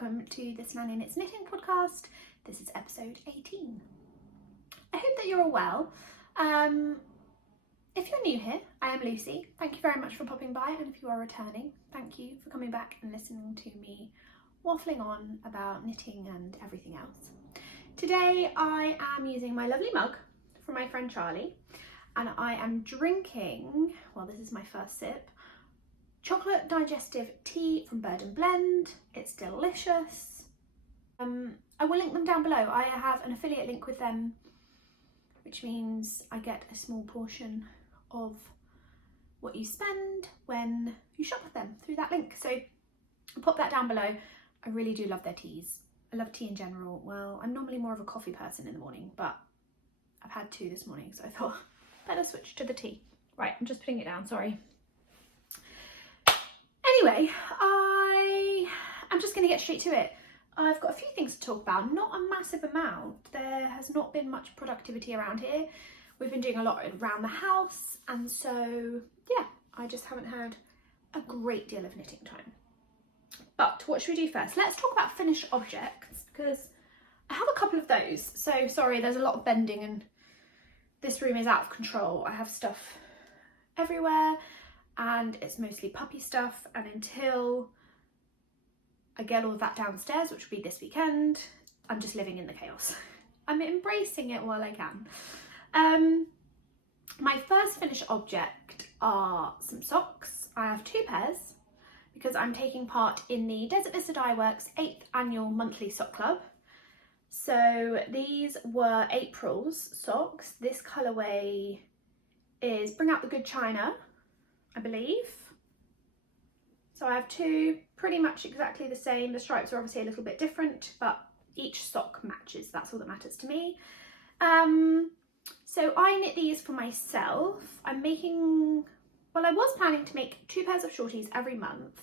welcome to This Nanny Knits knitting podcast. This is episode 18. I hope that you're all well. If you're new here, I am Lucy. Thank you very much for popping by, and if you are returning, thank you for coming back and listening to me waffling on about knitting and everything else. Today I am using my lovely mug from my friend Charlie, and I am drinking, well, this is my first sip, chocolate digestive tea from Bird and Blend. It's delicious. I will link them down below. I have an affiliate link with them, which means I get a small portion of what you spend when you shop with them through that link. So I'll pop that down below. I really do love their teas. I love tea in general. Well, I'm normally more of a coffee person in the morning, but I've had two this morning, so I thought better switch to the tea. Right, I'm just putting it down, sorry. Anyway, I'm just going to get straight to it. I've got a few things to talk about, not a massive amount. There has not been much productivity around here. We've been doing a lot around the house, and so yeah, I just haven't had a great deal of knitting time. But what should we do first? Let's talk about finished objects, because I have a couple of those. So sorry, there's a lot of bending and this room is out of control. I have stuff everywhere and it's mostly puppy stuff, and until I get all of that downstairs, which will be this weekend, I'm just living in the chaos. I'm embracing it while I can. My first finished object are some socks. I have two pairs because I'm taking part in the Desert Lizard Dye Works 8th annual monthly sock club. So these were April's socks. This colourway is Bring Out the Good China, I believe. So I have two, pretty much exactly the same. The stripes are obviously a little bit different, but each sock matches. That's all that matters to me. So I knit these for myself. I was planning to make 2 pairs of shorties every month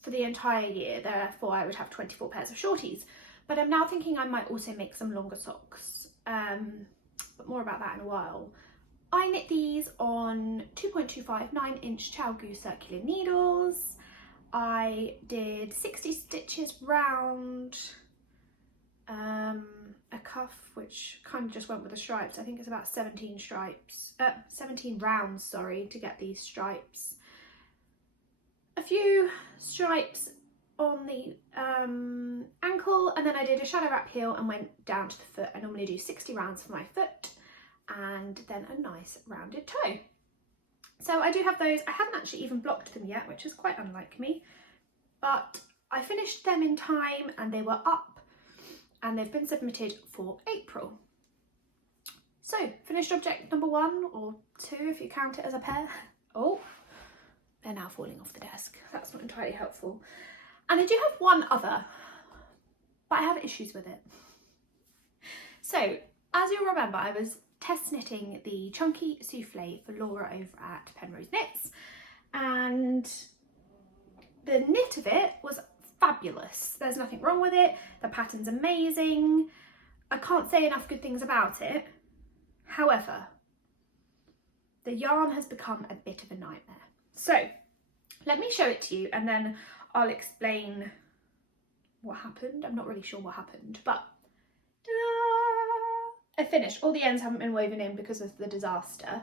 for the entire year. Therefore, I would have 24 pairs of shorties. But I'm now thinking I might also make some longer socks. But more about that in a while. I knit these on 2.25 9-inch Chalgu circular needles. I did 60 stitches round a cuff, which kind of just went with the stripes. I think it's about 17 rounds, sorry, to get these stripes. A few stripes on the ankle, and then I did a shadow wrap heel and went down to the foot. I normally do 60 rounds for my foot and then a nice rounded toe. So I do have those. I haven't actually even blocked them yet, which is quite unlike me, but I finished them in time and they were up and they've been submitted for April. So finished object number 1 or 2 if you count it as a pair. Oh, they're now falling off the desk. That's not entirely helpful. And I do have one other, but I have issues with it. So as you'll remember, I was test knitting the chunky souffle for Laura over at Penrose Knits, and the knit of it was fabulous. There's nothing wrong with it. The pattern's amazing. I can't say enough good things about it. However, the yarn has become a bit of a nightmare. So let me show it to you and then I'll explain what happened. I'm not really sure what happened, but I finished. All the ends haven't been woven in because of the disaster,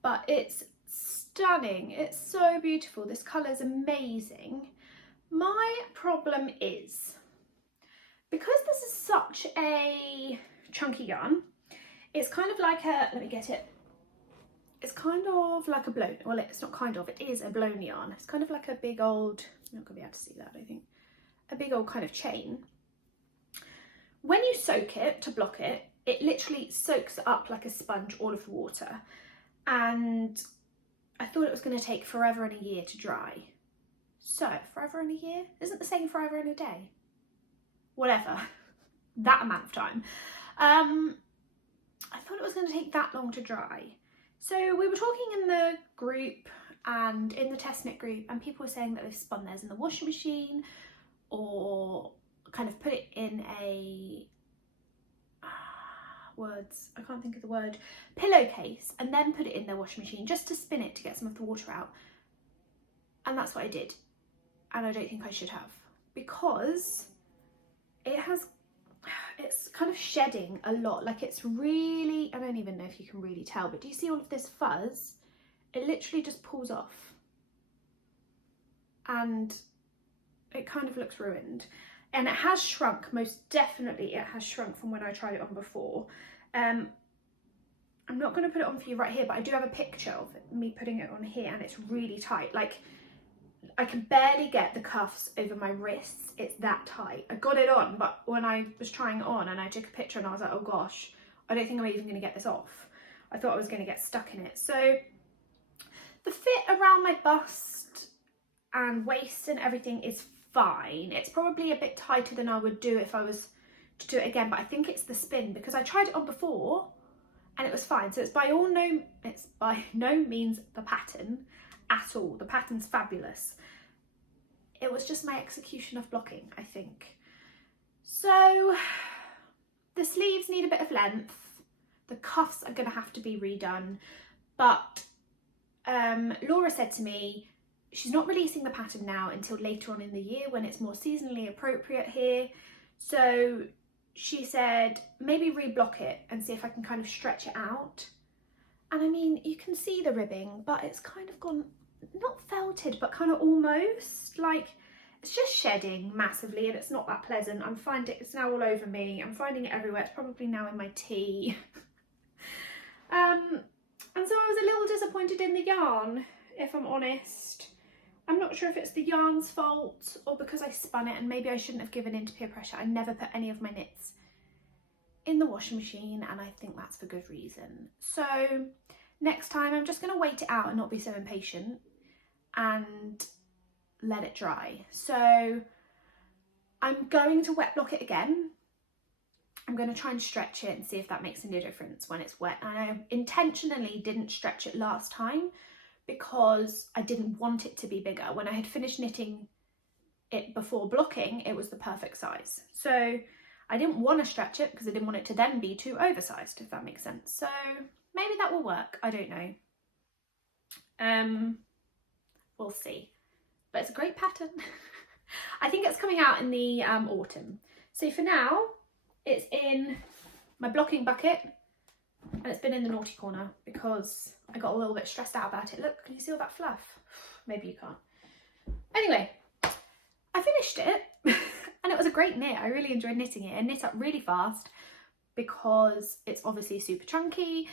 but it's stunning. It's so beautiful. This colour is amazing. My problem is, because this is such a chunky yarn, it's kind of like a, let me get it. It's kind of like a blown, well, it's not kind of, it is a blown yarn. It's kind of like a big old, you're not gonna be able to see that, I think. A big old kind of chain. When you soak it to block it, it literally soaks up like a sponge, all of the water. And I thought it was going to take forever and a year to dry. So, forever and a year? Isn't the same forever and a day? Whatever. That amount of time. I thought it was going to take that long to dry. So we were talking in the group and in the test knit group, and people were saying that they've spun theirs in the washing machine or kind of put it in a I can't think of the word, pillowcase, and then put it in their washing machine just to spin it to get some of the water out. And that's what I did. And I don't think I should have, because it's kind of shedding a lot. Like it's really, I don't even know if you can really tell, but do you see all of this fuzz? It literally just pulls off and it kind of looks ruined. And it has shrunk, most definitely it has shrunk from when I tried it on before. I'm not going to put it on for you right here, but I do have a picture of me putting it on here and it's really tight. Like I can barely get the cuffs over my wrists, it's that tight. I got it on, but when I was trying it on and I took a picture and I was like, oh gosh, I don't think I'm even going to get this off. I thought I was going to get stuck in it. So the fit around my bust and waist and everything is fine. It's probably a bit tighter than I would do if I was to do it again, but I think it's the spin because I tried it on before and it was fine. So it's by no means the pattern at all. The pattern's fabulous. It was just my execution of blocking, I think. So the sleeves need a bit of length. The cuffs are going to have to be redone, but Laura said to me she's not releasing the pattern now until later on in the year when it's more seasonally appropriate here. So she said maybe reblock it and see if I can kind of stretch it out. And I mean, you can see the ribbing, but it's kind of gone, not felted, but kind of almost like it's just shedding massively and it's not that pleasant. I'm finding it's now all over me. I'm finding it everywhere. It's probably now in my tea. And so I was a little disappointed in the yarn, if I'm honest. I'm not sure if it's the yarn's fault or because I spun it and maybe I shouldn't have given in to peer pressure. I never put any of my knits in the washing machine and I think that's for good reason. So next time I'm just going to wait it out and not be so impatient and let it dry. So I'm going to wet block it again. I'm going to try and stretch it and see if that makes any difference when it's wet. And I intentionally didn't stretch it last time because I didn't want it to be bigger. When I had finished knitting it before blocking, it was the perfect size. So I didn't want to stretch it because I didn't want it to then be too oversized, if that makes sense. So maybe that will work. I don't know. We'll see. But it's a great pattern. I think it's coming out in the autumn. So for now, it's in my blocking bucket and it's been in the naughty corner because I got a little bit stressed out about it. Look, can you see all that fluff? Maybe you can't. Anyway, I finished it and it was a great knit. I really enjoyed knitting it. It knit up really fast because it's obviously super chunky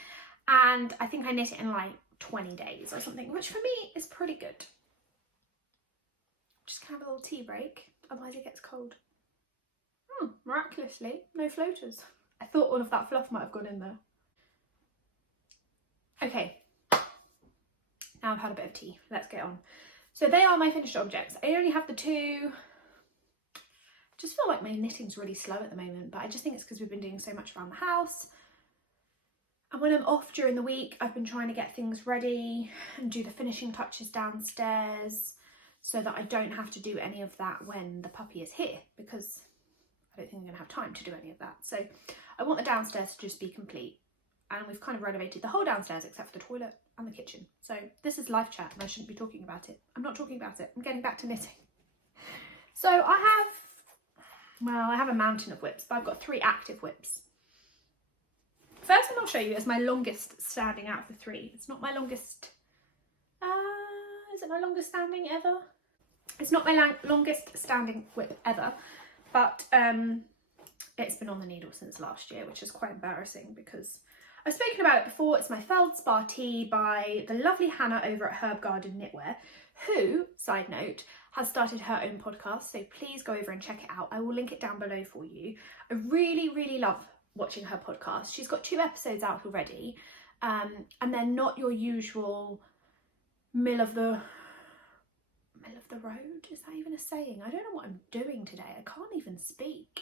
and I think I knit it in like 20 days or something, which for me is pretty good. Just gonna have a little tea break, otherwise it gets cold. Miraculously, no floaters. I thought all of that fluff might have gone in there. Okay, now I've had a bit of tea, let's get on. So they are my finished objects. I only have the two. I just feel like my knitting's really slow at the moment, but I just think it's because we've been doing so much around the house. And when I'm off during the week, I've been trying to get things ready and do the finishing touches downstairs so that I don't have to do any of that when the puppy is here, because I don't think I'm going to have time to do any of that. So I want the downstairs to just be complete. And we've kind of renovated the whole downstairs except for the toilet and the kitchen. So this is live chat and I shouldn't be talking about it. I'm not talking about it. I'm getting back to knitting. So I have a mountain of whips, but I've got 3 active whips. First one I'll show you is my longest standing out of the 3. It's not my longest, is it my longest standing ever? It's not my longest standing whip ever, but it's been on the needle since last year, which is quite embarrassing because I've spoken about it before. It's my Feldspar tee by the lovely Hannah over at Herb Garden Knitwear, who, side note, has started her own podcast, so please go over and check it out. I will link it down below for you. I really, really love watching her podcast. She's got 2 episodes out already, and they're not your usual middle of the road. Is that even a saying? I don't know what I'm doing today. I can't even speak.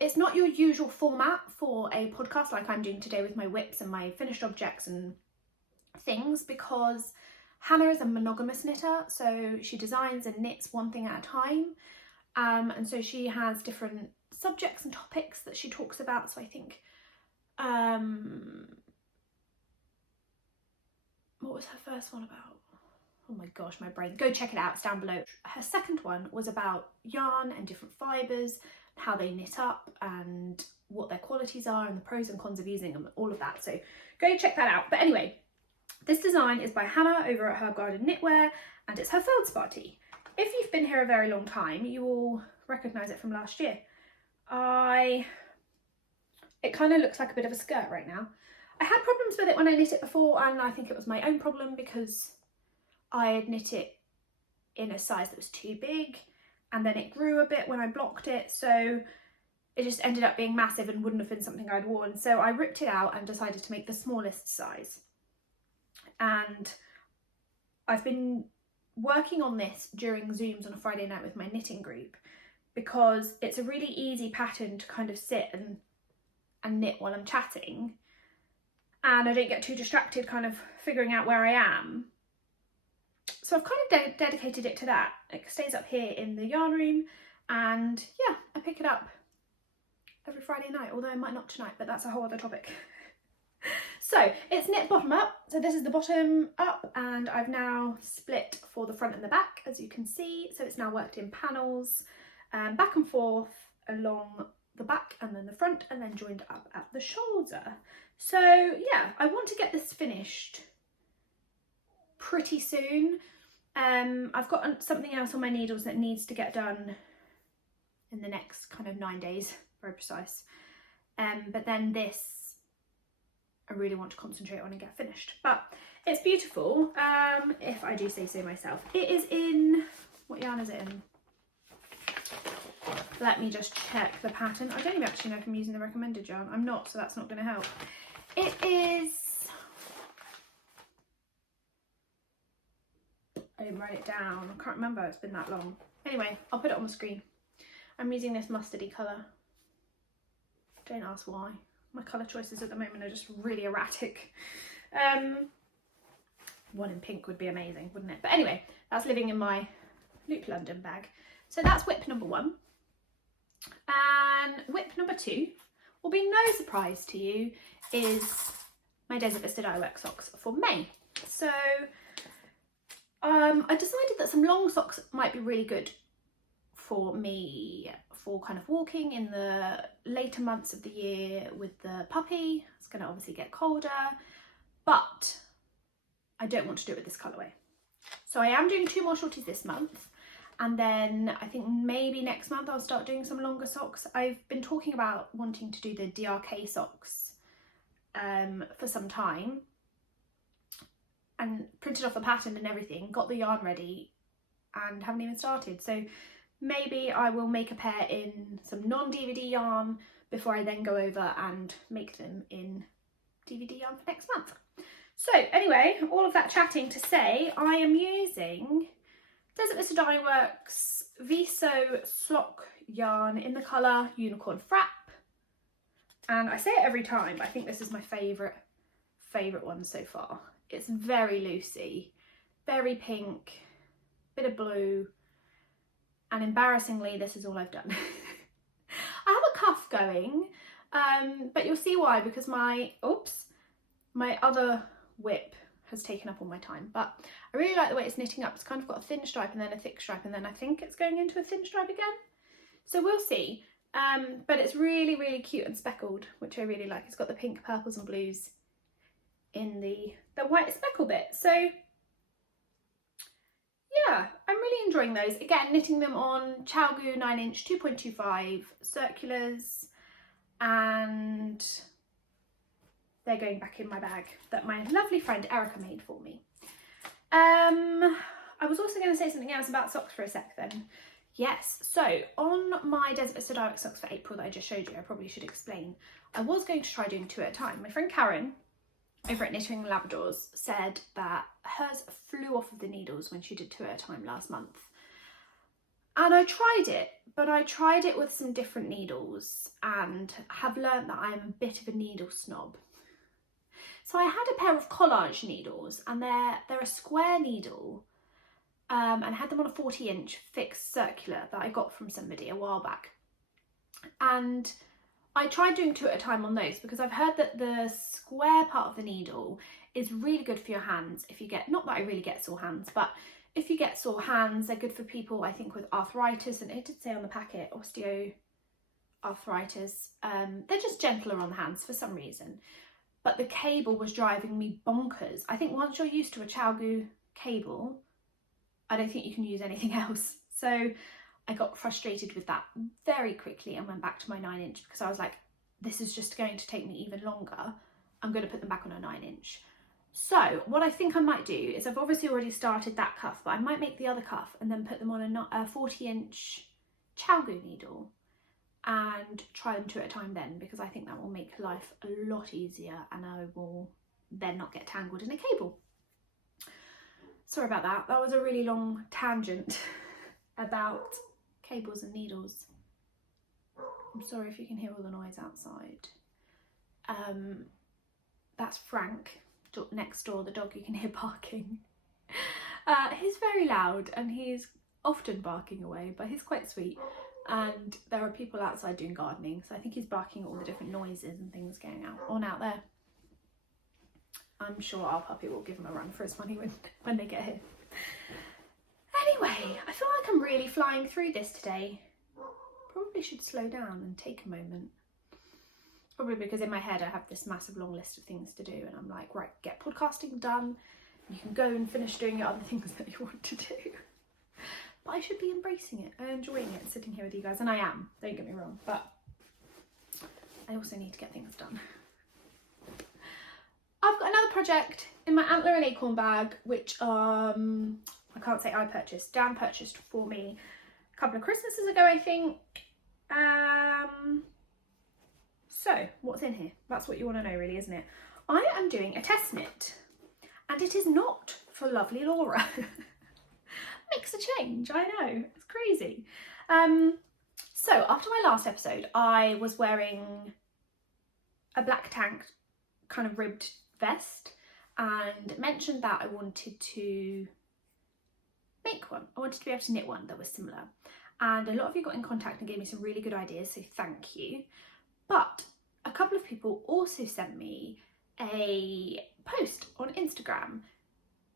It's not your usual format for a podcast like I'm doing today with my whips and my finished objects and things, because Hannah is a monogamous knitter, so she designs and knits one thing at a time, and so she has different subjects and topics that she talks about. So I think what was her first one about? Oh my gosh, my brain. Go check it out, it's down below. Her second one was about yarn and different fibres, how they knit up and what their qualities are and the pros and cons of using them, all of that. So go check that out. But anyway, this design is by Hannah over at Herb Garden Knitwear, and it's her feldspar tee. If you've been here a very long time, you will recognise it from last year. It kind of looks like a bit of a skirt right now. I had problems with it when I knit it before, and I think it was my own problem because I had knit it in a size that was too big, and then it grew a bit when I blocked it, so it just ended up being massive and wouldn't have been something I'd worn. So I ripped it out and decided to make the smallest size. And I've been working on this during Zooms on a Friday night with my knitting group because it's a really easy pattern to kind of sit and knit while I'm chatting, and I don't get too distracted kind of figuring out where I am. So I've kind of dedicated it to that. It stays up here in the yarn room, and yeah, I pick it up every Friday night, although I might not tonight, but that's a whole other topic. So it's knit bottom up, so this is the bottom up, and I've now split for the front and the back, as you can see. So it's now worked in panels, back and forth along the back and then the front, and then joined up at the shoulder. So yeah, I want to get this finished pretty soon. I've got something else on my needles that needs to get done in the next kind of 9 days, very precise. But then this I really want to concentrate on and get finished. But it's beautiful, if I do say so myself. It is in, what yarn is it in? Let me just check the pattern. I don't even actually know if I'm using the recommended yarn. I'm not, so that's not going to help. It is, I didn't write it down. I can't remember, it's been that long. Anyway, I'll put it on the screen. I'm using this mustardy colour. Don't ask why. My colour choices at the moment are just really erratic. One in pink would be amazing, wouldn't it? But anyway, that's living in my Loop London bag. So that's whip number 1. And whip number 2 will be no surprise to you, is my Desert Vista dye work socks for May. So I decided that some long socks might be really good for me for kind of walking in the later months of the year with the puppy. It's going to obviously get colder, but I don't want to do it with this colourway. So I am doing 2 more shorties this month, and then I think maybe next month I'll start doing some longer socks. I've been talking about wanting to do the DRK socks for some time, and printed off the pattern and everything, got the yarn ready, and haven't even started. So maybe I will make a pair in some non-DVD yarn before I then go over and make them in DVD yarn for next month. So anyway, all of that chatting to say, I am using Desert Vista Dye Works Viso Slock yarn in the colour Unicorn Frap. And I say it every time, but I think this is my favourite one so far. It's very loosey, very pink, bit of blue, and embarrassingly, this is all I've done. I have a cuff going, but you'll see why, because my other whip has taken up all my time. But I really like the way it's knitting up. It's kind of got a thin stripe and then a thick stripe, and then I think it's going into a thin stripe again. So we'll see. But it's really, really cute and speckled, which I really like. It's got the pink, purples and blues in the white speckle bit. So yeah, I'm really enjoying those. Again, knitting them on ChiaoGoo 9-inch 2.25 circulars, and they're going back in my bag that my lovely friend Erica made for me. I was also going to say something else about socks for a sec then. Yes, so on my Desert Vista Dye Works socks for April that I just showed you, I probably should explain. I was going to try doing 2 at a time. My friend Karen over at Knitting Labradors said that hers flew off of the needles when she did 2 at a time last month. And I tried it, but I tried it with some different needles and have learnt that I'm a bit of a needle snob. So I had a pair of collage needles, and they're a square needle, and I had them on a 40-inch fixed circular that I got from somebody a while back. And I tried doing 2 at a time on those because I've heard that the square part of the needle is really good for your hands if you get, not that I really get sore hands, but if you get sore hands, they're good for people, I think, with arthritis, and it did say on the packet, arthritis. They're just gentler on the hands for some reason. But the cable was driving me bonkers. I think once you're used to a ChiaoGoo cable, I don't think you can use anything else. So I got frustrated with that very quickly and went back to my 9" because I was like, this is just going to take me even longer. I'm going to put them back on a 9". So what I think I might do is, I've obviously already started that cuff, but I might make the other cuff and then put them on a 40" ChiaoGoo needle and try them 2 at a time then, because I think that will make life a lot easier and I will then not get tangled in a cable. Sorry about that. That was a really long tangent about cables and needles. I'm sorry if you can hear all the noise outside. That's Frank, next door, the dog you can hear barking. He's very loud and he's often barking away, but he's quite sweet. And there are people outside doing gardening, so I think he's barking at all the different noises and things going on out there. I'm sure our puppy will give him a run for his money when they get here. Anyway, I feel like I'm really flying through this today. Probably should slow down and take a moment. Probably because in my head I have this massive long list of things to do and I'm like, right, get podcasting done. You can go and finish doing your other things that you want to do. But I should be embracing it and enjoying it, sitting here with you guys. And I am, don't get me wrong, but I also need to get things done. I've got another project in my antler and acorn bag, which I can't say I purchased. Dan purchased for me a couple of Christmases ago, I think. So what's in here? That's what you want to know really, isn't it? I am doing a test knit and it is not for lovely Laura. Makes a change, I know, it's crazy. So after my last episode, I was wearing a black tank kind of ribbed vest and mentioned that I wanted to make one. I wanted to be able to knit one that was similar. And a lot of you got in contact and gave me some really good ideas, so thank you. But a couple of people also sent me a post on Instagram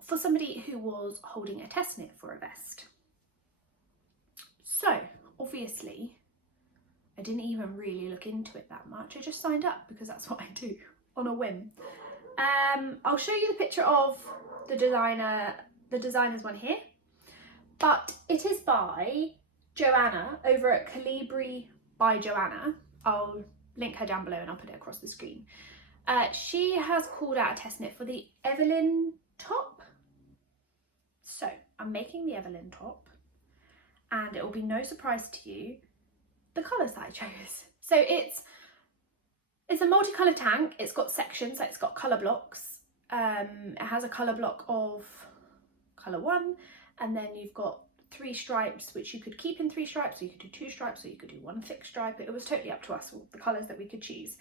for somebody who was holding a test knit for a vest. So obviously I didn't even really look into it that much. I just signed up because that's what I do on a whim. I'll show you the picture of the designer's one here, but it is by Joanna over at Calibri by Joanna. I'll link her down below and I'll put it across the screen. She has called out a test knit for the Evelyn top. So I'm making the Evelyn top and it will be no surprise to you the colours that I chose. So it's a multicolour tank. It's got sections, so it's got colour blocks. It has a colour block of colour 1 and then you've got 3 stripes, which you could keep in 3 stripes, or you could do 2 stripes, or you could do 1 thick stripe. It was totally up to us, the colours that we could choose.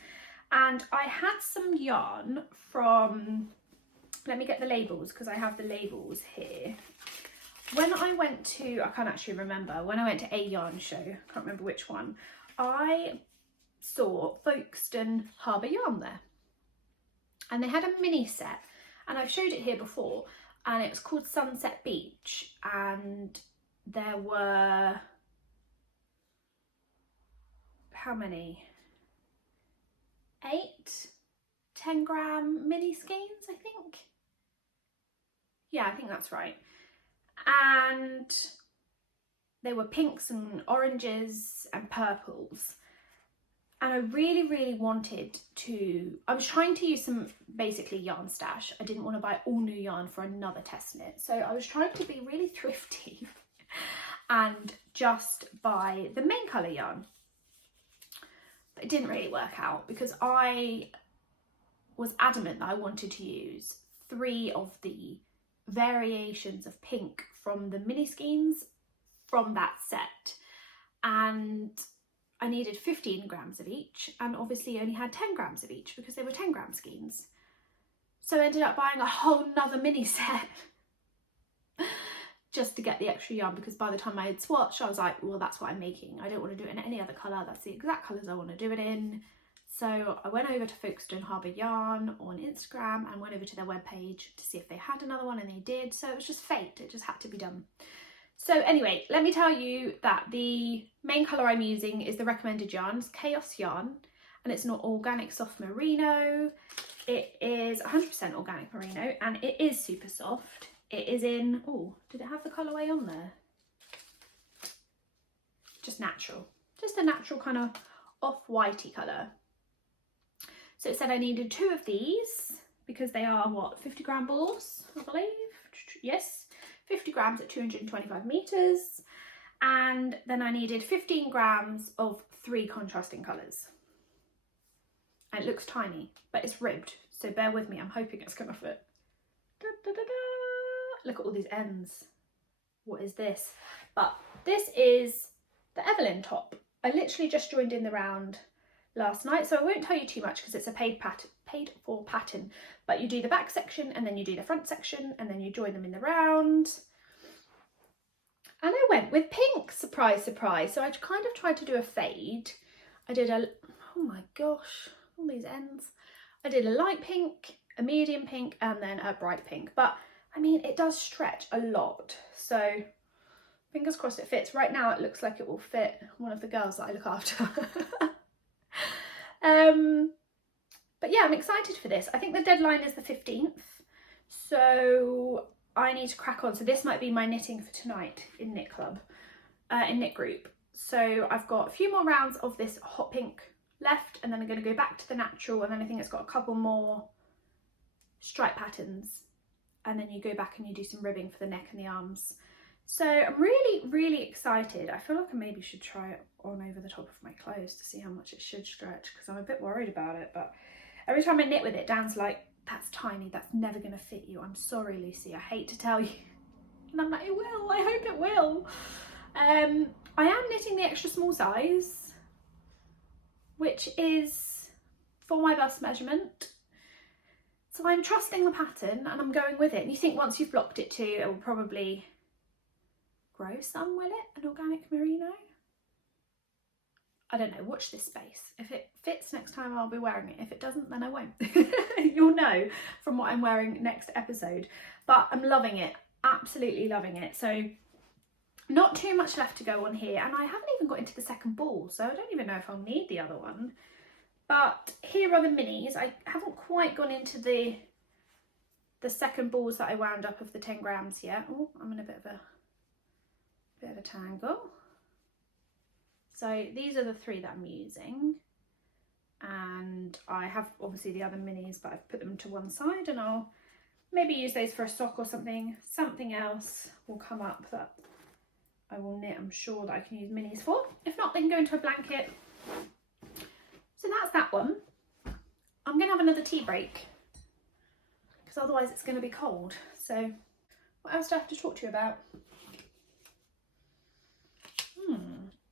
And I had some yarn from, let me get the labels because I have the labels here. When I went to, I can't actually remember, when I went to a yarn show, I can't remember which one, I saw Folkestone Harbour Yarn there. And they had a mini set, and I've showed it here before, and it was called Sunset Beach, and there were, how many? 8 10-gram mini skeins, I think. Yeah, I think that's right. And they were pinks and oranges and purples. And I really, really wanted to, I was trying to use some basically yarn stash. I didn't want to buy all new yarn for another test knit. So I was trying to be really thrifty and just buy the main colour yarn. But it didn't really work out because I was adamant that I wanted to use 3 of the variations of pink from the mini skeins from that set. And I needed 15 grams of each, and obviously only had 10 grams of each because they were 10-gram skeins. So I ended up buying a whole nother mini set just to get the extra yarn, because by the time I had swatched, I was like, well, that's what I'm making. I don't want to do it in any other colour. That's the exact colours I want to do it in. So I went over to Folkestone Harbour Yarn on Instagram and went over to their webpage to see if they had another one, and they did. So it was just fate. It just had to be done. So anyway, let me tell you that the main colour I'm using is the recommended yarn, it's Chaos yarn, and it's not organic soft merino. It is 100% organic merino and it is super soft. It is in, oh, did it have the colourway on there? Just natural, just a natural kind of off-whitey colour. So it said I needed 2 of these because they are what, 50-gram balls, I believe. Yes, 50 grams at 225 meters. And then I needed 15 grams of 3 contrasting colours. And it looks tiny, but it's ribbed, so bear with me, I'm hoping it's gonna fit. Da, da, da, da. Look at all these ends. What is this? But this is the Evelyn top. I literally just joined in the round last night, so I won't tell you too much because it's a paid for pattern, but you do the back section and then you do the front section and then you join them in the round. And I went with pink, surprise, surprise. So I kind of tried to do a fade. I did a, oh my gosh, all these ends. I did a light pink, a medium pink, and then a bright pink. But I mean, it does stretch a lot. So fingers crossed it fits. Right now it looks like it will fit one of the girls that I look after. But yeah, I'm excited for this. I think the deadline is the 15th. So I need to crack on. So this might be my knitting for tonight in Knit Club, in Knit Group. So I've got a few more rounds of this hot pink left, and then I'm going to go back to the natural, and then I think it's got a couple more stripe patterns, and then you go back and you do some ribbing for the neck and the arms. So I'm really excited. I feel like I maybe should try it on over the top of my clothes to see how much it should stretch, because I'm a bit worried about it. But every time I knit with it, Dan's like, that's tiny, that's never going to fit you. I'm sorry, Lucy, I hate to tell you. And I'm like, it will, I hope it will. I am knitting the extra small size, which is for my bust measurement. So I'm trusting the pattern and I'm going with it. And you think once you've blocked it too, it will probably grow some, will it? An organic merino? I don't know, watch this space. If it fits next time, I'll be wearing it. If it doesn't, then I won't. You'll know from what I'm wearing next episode. But I'm loving it, absolutely loving it. So not too much left to go on here. And I haven't even got into the second ball, so I don't even know if I'll need the other one. But here are the minis. I haven't quite gone into the second balls that I wound up of the 10 grams yet. Oh, I'm in a bit of a tangle. So these are the 3 that I'm using, and I have obviously the other minis, but I've put them to one side, and I'll maybe use those for a sock or something. Something else will come up that I will knit, I'm sure, that I can use minis for. If not, they can go into a blanket. So that's that one. I'm going to have another tea break because otherwise it's going to be cold. So what else do I have to talk to you about?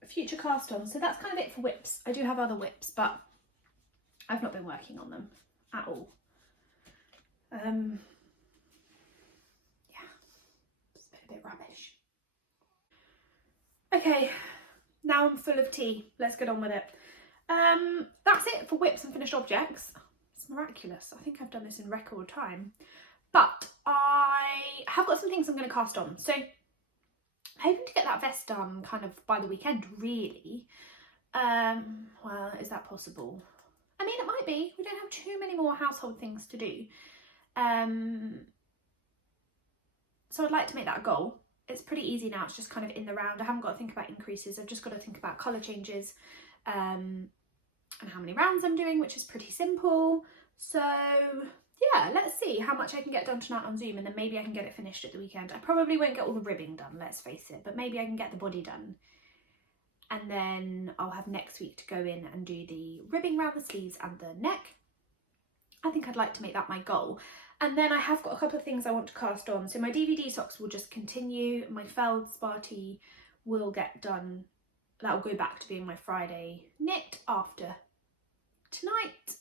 Future cast on. So that's kind of it for whips. I do have other whips, but I've not been working on them at all. Yeah, it's been a bit rubbish. Okay, now I'm full of tea. Let's get on with it. That's it for whips and finished objects. It's miraculous. I think I've done this in record time. But I have got some things I'm going to cast on. So hoping to get that vest done kind of by the weekend, really. Well, is that possible? I mean, it might be. We don't have too many more household things to do. So I'd like to make that a goal. It's pretty easy now. It's just kind of in the round. I haven't got to think about increases. I've just got to think about colour changes and how many rounds I'm doing, which is pretty simple. So yeah, let's see how much I can get done tonight on Zoom, and then maybe I can get it finished at the weekend. I probably won't get all the ribbing done, let's face it, but maybe I can get the body done. And then I'll have next week to go in and do the ribbing around the sleeves and the neck. I think I'd like to make that my goal. And then I have got a couple of things I want to cast on. So my DVD socks will just continue. My feldspar tee will get done. That will go back to being my Friday knit after tonight.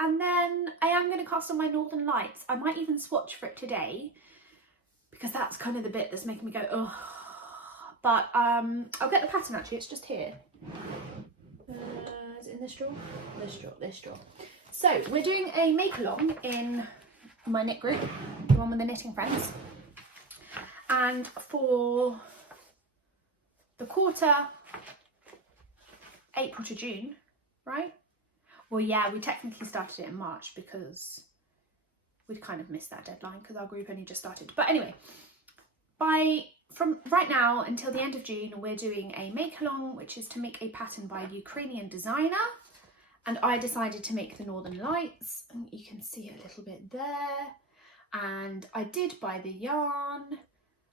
And then I am going to cast on my Northern Lights. I might even swatch for it today because that's kind of the bit that's making me go, oh. But I'll get the pattern actually, it's just here. Is it in this drawer? This drawer. So we're doing a make along in my knit group, the one with the knitting friends. And for the quarter, April to June, right? Well, yeah, we technically started it in March because we'd kind of missed that deadline because our group only just started. But anyway, from right now until the end of June, we're doing a make along, which is to make a pattern by a Ukrainian designer. And I decided to make the Northern Lights, and you can see a little bit there. And I did buy the yarn, and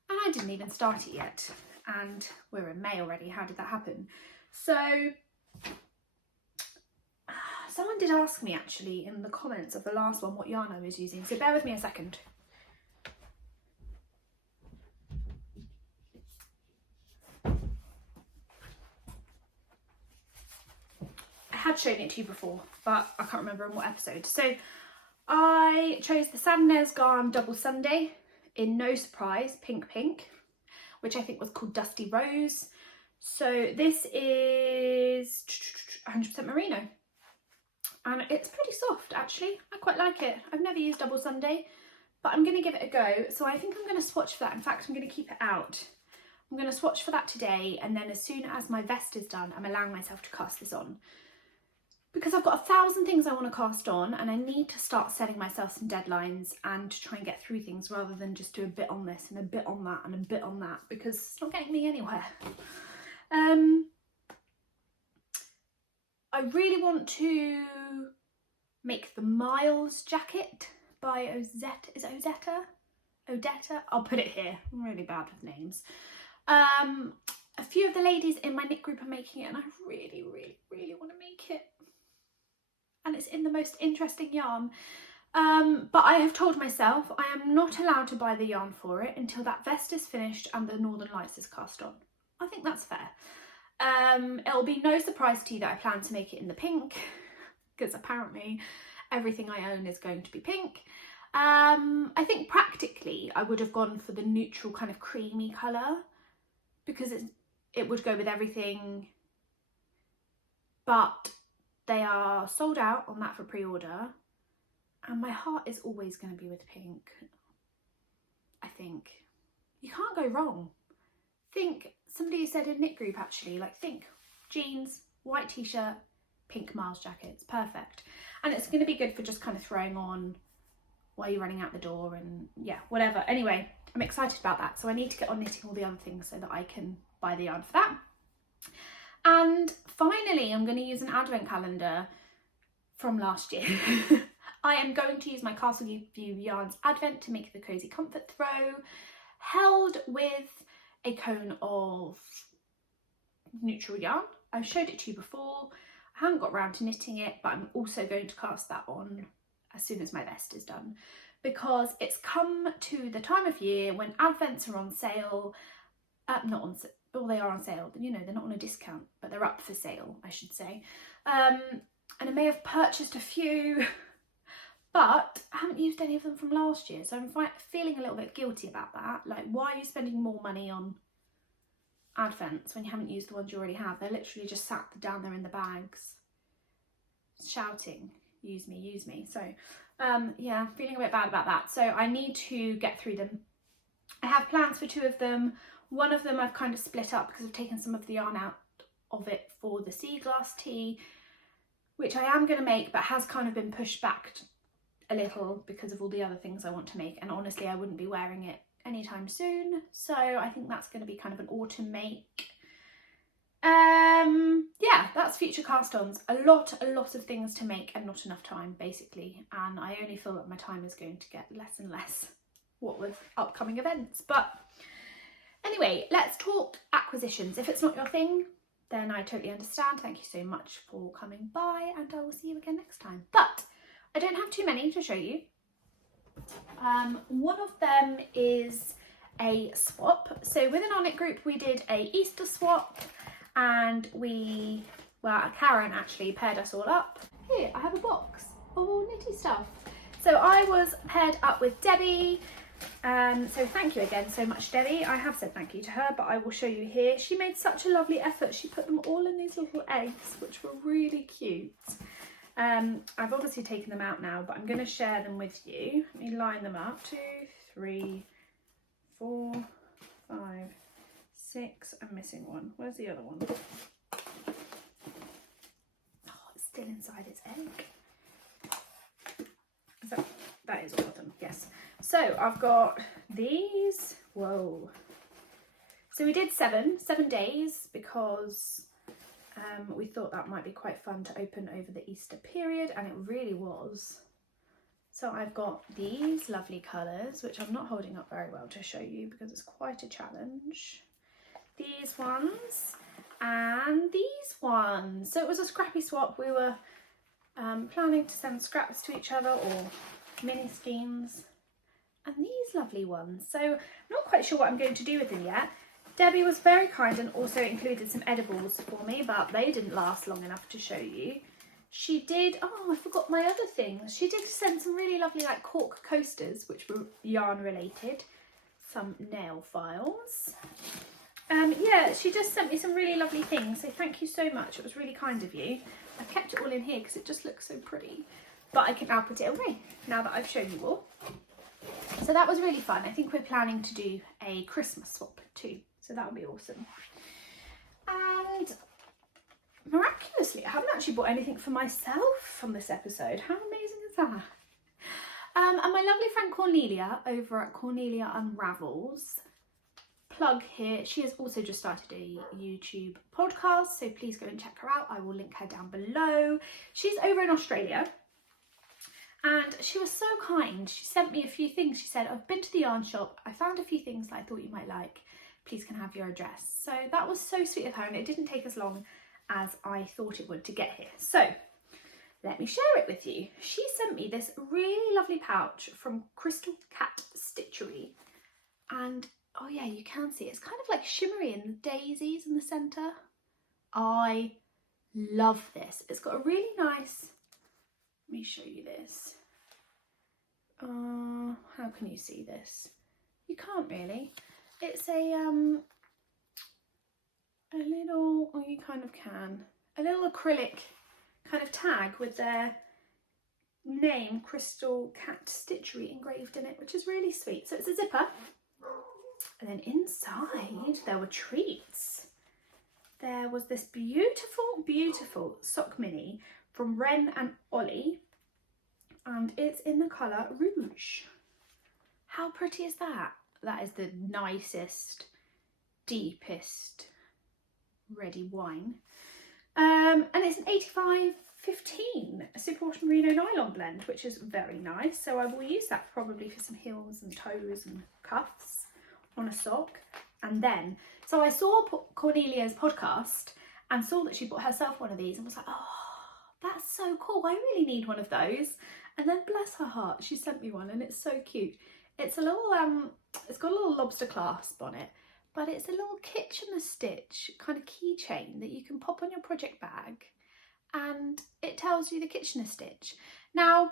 I didn't even start it yet. And we're in May already. How did that happen? So someone did ask me actually in the comments of the last one what yarn I was using, so bear with me a second. I had shown it to you before, but I can't remember in what episode. So I chose the Thisnannyknits Double Sunday in No Surprise Pink, which I think was called Dusty Rose. So this is 100% merino. And it's pretty soft actually. I quite like it. I've never used Double Sunday, but I'm going to give it a go. So I think I'm going to swatch for that. In fact, I'm going to keep it out. I'm going to swatch for that today, and then as soon as my vest is done, I'm allowing myself to cast this on. Because I've got 1,000 things I want to cast on, and I need to start setting myself some deadlines and to try and get through things rather than just do a bit on this and a bit on that and a bit on that, because it's not getting me anywhere. I really want to make the Miles jacket by Ozetta. Is it Ozetta? Odetta? I'll put it here. I'm really bad with names. A few of the ladies in my knit group are making it, and I really want to make it. And it's in the most interesting yarn. But I have told myself I am not allowed to buy the yarn for it until that vest is finished and the Northern Lights is cast on. I think that's fair. It'll be no surprise to you that I plan to make it in the pink, because apparently everything I own is going to be pink. I think practically I would have gone for the neutral kind of creamy colour, because it would go with everything, but they are sold out on that for pre-order, and my heart is always going to be with pink. I think you can't go wrong. Think, somebody said in knit group actually, like, think jeans, white t-shirt, pink Miles jackets, perfect. And it's going to be good for just kind of throwing on while you're running out the door, and yeah, whatever. Anyway, I'm excited about that, so I need to get on knitting all the other things so that I can buy the yarn for that. And finally, I'm going to use an advent calendar from last year. I am going to use my Castle View Yarns Advent to make the Cozy Comfort Throw, held with a cone of neutral yarn. I've showed it to you before. I haven't got around to knitting it, but I'm also going to cast that on as soon as my vest is done, because it's come to the time of year when Advents are on sale. Not on sale, well, they are on sale, you know, they're not on a discount, but they're up for sale, I should say. And I may have purchased a few, but I haven't used any of them from last year, so I'm feeling a little bit guilty about that. Like, why are you spending more money on Advents when you haven't used the ones you already have? They're literally just sat down there in the bags, shouting, use me, use me. So yeah, I'm feeling a bit bad about that. So I need to get through them. I have plans for 2 of them. One of them I've kind of split up because I've taken some of the yarn out of it for the sea glass tee, which I am going to make, but has kind of been pushed back a little because of all the other things I want to make, and honestly I wouldn't be wearing it anytime soon, so I think that's going to be kind of an autumn make. Yeah, that's future cast-ons. A lot of things to make and not enough time, basically, and I only feel that my time is going to get less and less, what with upcoming events. But anyway, let's talk acquisitions. If it's not your thing, then I totally understand. Thank you so much for coming by, and I will see you again next time. But I don't have too many to show you. One of them is a swap. So within our knit group we did a Easter swap, and Karen actually paired us all up. Here, I have a box of all knitty stuff. So I was paired up with Debbie. So thank you again so much, Debbie. I have said thank you to her, but I will show you here. She made such a lovely effort. She put them all in these little eggs, which were really cute. I've obviously taken them out now, but I'm going to share them with you. Let me line them up. 2, 3, 4, 5, 6. I'm missing one. Where's the other one? Oh, it's still inside its egg. So that is all of them, yes. So I've got these. Whoa. So we did 7 days because we thought that might be quite fun to open over the Easter period, and it really was. So I've got these lovely colours, which I'm not holding up very well to show you because it's quite a challenge. These ones and these ones. So it was a scrappy swap. We were planning to send scraps to each other or mini schemes. And these lovely ones. So I'm not quite sure what I'm going to do with them yet. Debbie was very kind and also included some edibles for me, but they didn't last long enough to show you. She did, oh, I forgot my other things. She did send some really lovely like cork coasters, which were yarn related. Some nail files. Yeah, she just sent me some really lovely things. So thank you so much. It was really kind of you. I've kept it all in here because it just looks so pretty. But I can now put it away now that I've shown you all. So that was really fun. I think we're planning to do a Christmas swap too. So that would be awesome. And miraculously, I haven't actually bought anything for myself from this episode. How amazing is that? And my lovely friend Cornelia over at Cornelia Unravels, plug here, she has also just started a YouTube podcast, so please go and check her out. I will link her down below. She's over in Australia. And she was so kind. She sent me a few things. She said, I've been to the yarn shop. I found a few things that I thought you might like. Please can I have your address. So that was so sweet of her, and it didn't take as long as I thought it would to get here. So let me share it with you. She sent me this really lovely pouch from Crystal Cat Stitchery. And oh yeah, you can see it's kind of like shimmery in the daisies in the centre. I love this. It's got a really nice, let me show you this. How can you see this? You can't really. It's a little, or you kind of can, a little acrylic kind of tag with their name, Crystal Cat Stitchery, engraved in it, which is really sweet. So it's a zipper. And then inside there were treats. There was this beautiful, beautiful sock mini from Ren and Ollie, and it's in the colour Rouge. How pretty is that? That is the nicest, deepest reddy wine. And it's an 85/15 superwash merino nylon blend, which is very nice. So I will use that probably for some heels and toes and cuffs on a sock. And then, so I saw Cornelia's podcast and saw that she bought herself one of these and was like, oh, that's so cool. I really need one of those. And then bless her heart, she sent me one and it's so cute. It's a little, it's got a little lobster clasp on it, but it's a little Kitchener stitch kind of keychain that you can pop on your project bag, and it tells you the Kitchener stitch. Now,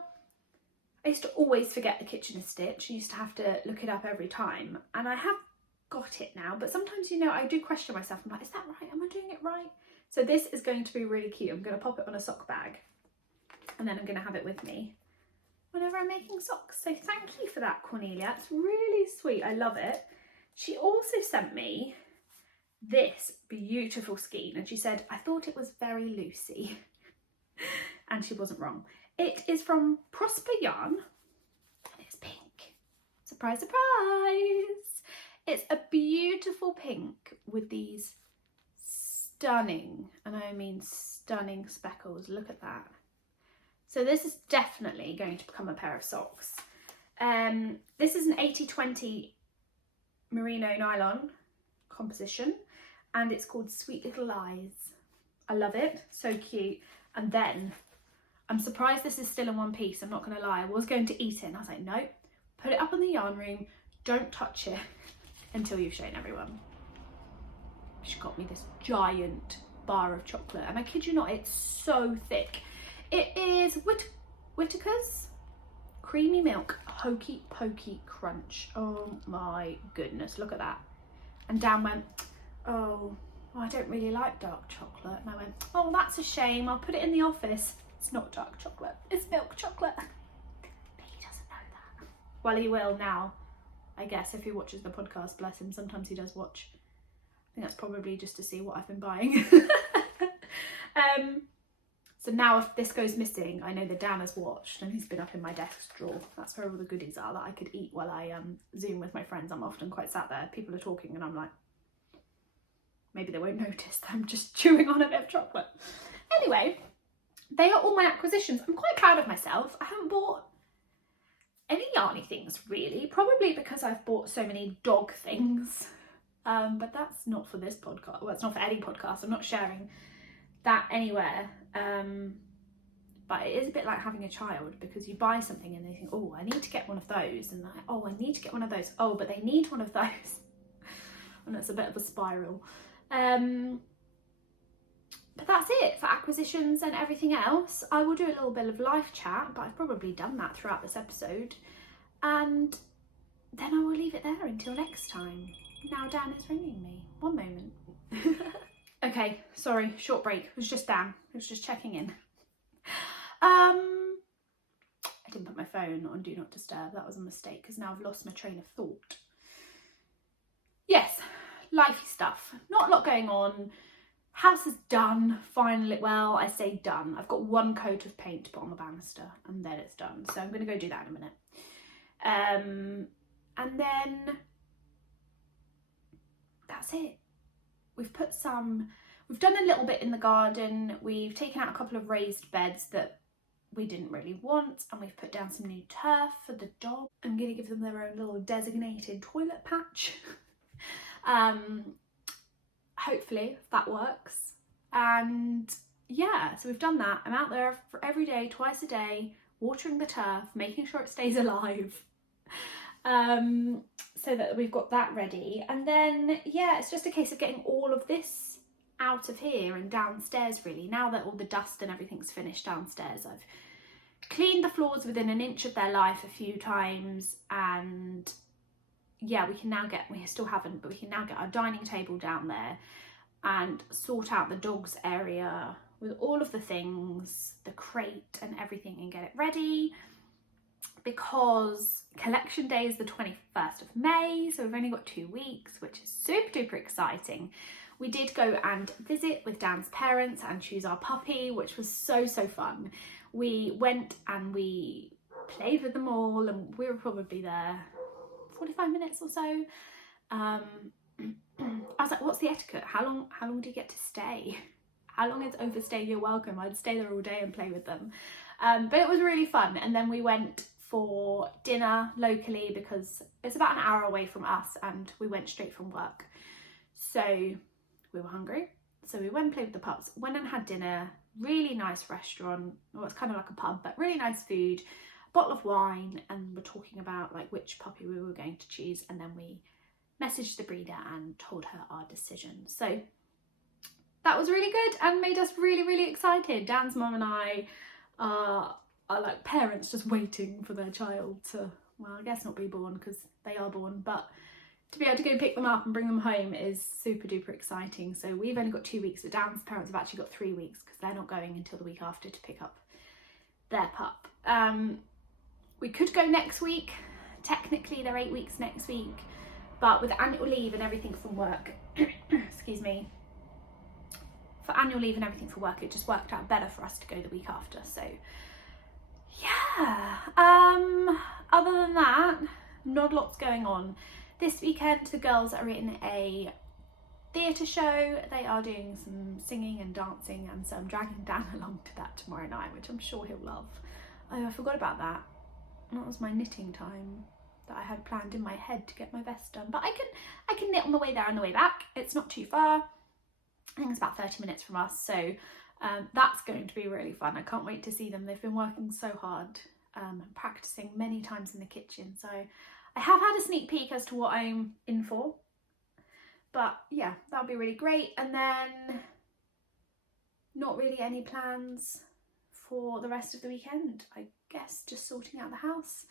I used to always forget the Kitchener stitch. I used to have to look it up every time, and I have got it now, but sometimes, you know, I do question myself. I'm like, is that right? Am I doing it right? So this is going to be really cute. I'm going to pop it on a sock bag, and then I'm going to have it with me whenever I'm making socks. So thank you for that, Cornelia. It's really sweet. I love it. She also sent me this beautiful skein, and she said, I thought it was very loosey. And she wasn't wrong. It is from Prosper Yarn, and it's pink. Surprise, surprise. It's a beautiful pink with these stunning, and I mean stunning speckles. Look at that. So this is definitely going to become a pair of socks. This is an 80/20 merino nylon composition, and it's called Sweet Little Lies. I love it, so cute. And then I'm surprised this is still in one piece. I'm not gonna lie, I was going to eat it and I was like, no, put it up in the yarn room, don't touch it until you've shown everyone. She got me this giant bar of chocolate, and I kid you not, it's so thick. It is Whittaker's Creamy Milk Hokey Pokey Crunch. Oh my goodness, look at that. And Dan went, oh, I don't really like dark chocolate. And I went, oh, that's a shame. I'll put it in the office. It's not dark chocolate, it's milk chocolate. But he doesn't know that. Well, he will now, I guess, if he watches the podcast, bless him. Sometimes he does watch. think that's probably just to see what I've been buying. So now if this goes missing, I know that Dan has watched and he's been up in my desk drawer. That's where all the goodies are that I could eat while I Zoom with my friends. I'm often quite sat there, people are talking and I'm like, maybe they won't notice that I'm just chewing on a bit of chocolate. Anyway, they are all my acquisitions. I'm quite proud of myself. I haven't bought any yarny things really, probably because I've bought so many dog things. But that's not for this podcast. Well, it's not for any podcast. I'm not sharing that anywhere. But it is a bit like having a child, because you buy something and they think, oh, I need to get one of those, and like, oh, I need to get one of those, oh, but they need one of those, and it's a bit of a spiral. But that's it for acquisitions and everything else. I will do a little bit of live chat, but I've probably done that throughout this episode, and then I will leave it there until next time. Now Dan is ringing me. One moment. Okay, sorry, short break. It was just Dan. It was just checking in. I didn't put my phone on Do Not Disturb. That was a mistake, because now I've lost my train of thought. Yes, lifey stuff. Not a lot going on. House is done, finally. Well, I say done. I've got one coat of paint to put on the banister and then it's done. So I'm going to go do that in a minute. And then that's it. We've done a little bit in the garden. We've taken out a couple of raised beds that we didn't really want, and we've put down some new turf for the dog. I'm going to give them their own little designated toilet patch. Hopefully that works. And yeah, so we've done that. I'm out there for every day, twice a day, watering the turf, making sure it stays alive. So that we've got that ready. And then, yeah, it's just a case of getting all of this out of here and downstairs, really. Now that all the dust and everything's finished downstairs, I've cleaned the floors within an inch of their life a few times, and yeah, we still haven't, but we can now get our dining table down there and sort out the dogs area with all of the things, the crate and everything, and get it ready, because collection day is the 21st of May, so we've only got 2 weeks, which is super duper exciting. We did go and visit with Dan's parents and choose our puppy, which was so fun. We went and we played with them all, and we were probably there 45 minutes or so. I was like, what's the etiquette? How long do you get to stay? How long is overstay you're welcome? I'd stay there all day and play with them. But it was really fun. And then we went for dinner locally, because it's about an hour away from us, and we went straight from work. So we were hungry. So we went and played with the pups, went and had dinner, really nice restaurant. Well, it's kind of like a pub, but really nice food, bottle of wine, and we're talking about like which puppy we were going to choose, and then we messaged the breeder and told her our decision. So that was really good and made us really excited. Dan's mum and I are like parents just waiting for their child to, well, I guess not be born, because they are born, but to be able to go pick them up and bring them home is super duper exciting. So we've only got 2 weeks, but Dan's parents have actually got 3 weeks, because they're not going until the week after to pick up their pup. We could go next week. Technically they're 8 weeks next week, but with annual leave and everything from work, excuse me, for annual leave and everything for work, it just worked out better for us to go the week after. So yeah, other than that, not lots going on. This weekend the girls are in a theatre show. They are doing some singing and dancing, and so I'm dragging Dan along to that tomorrow night, which I'm sure he'll love. Oh, I forgot about that. That was my knitting time that I had planned in my head to get my vest done, but I can knit on the way there and the way back. It's not too far. I think it's about 30 minutes from us, so that's going to be really fun. I can't wait to see them. They've been working so hard and practicing many times in the kitchen, so I have had a sneak peek as to what I'm in for, but yeah, that'll be really great. And then not really any plans for the rest of the weekend. I guess just sorting out the house.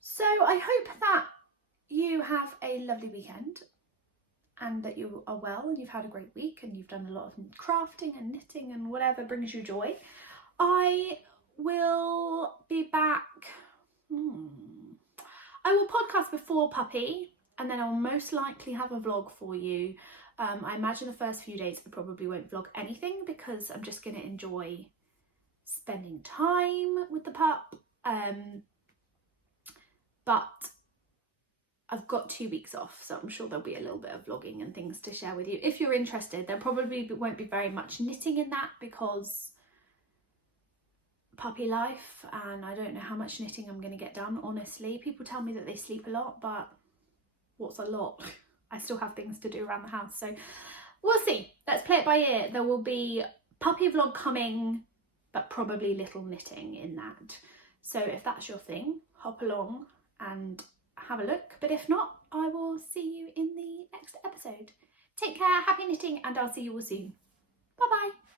So I hope that you have a lovely weekend, and that you are well and you've had a great week and you've done a lot of crafting and knitting and whatever brings you joy. I will be back. I will podcast before puppy, and then I'll most likely have a vlog for you. I imagine the first few days I probably won't vlog anything because I'm just going to enjoy spending time with the pup. But I've got 2 weeks off, so I'm sure there'll be a little bit of vlogging and things to share with you. If you're interested, there probably won't be very much knitting in that because puppy life, and I don't know how much knitting I'm going to get done, honestly. People tell me that they sleep a lot, but what's a lot? I still have things to do around the house, so we'll see. Let's play it by ear. There will be puppy vlog coming, but probably little knitting in that. So if that's your thing, hop along and have a look. But if not, I will see you in the next episode. Take care, happy knitting, and I'll see you all soon. Bye bye.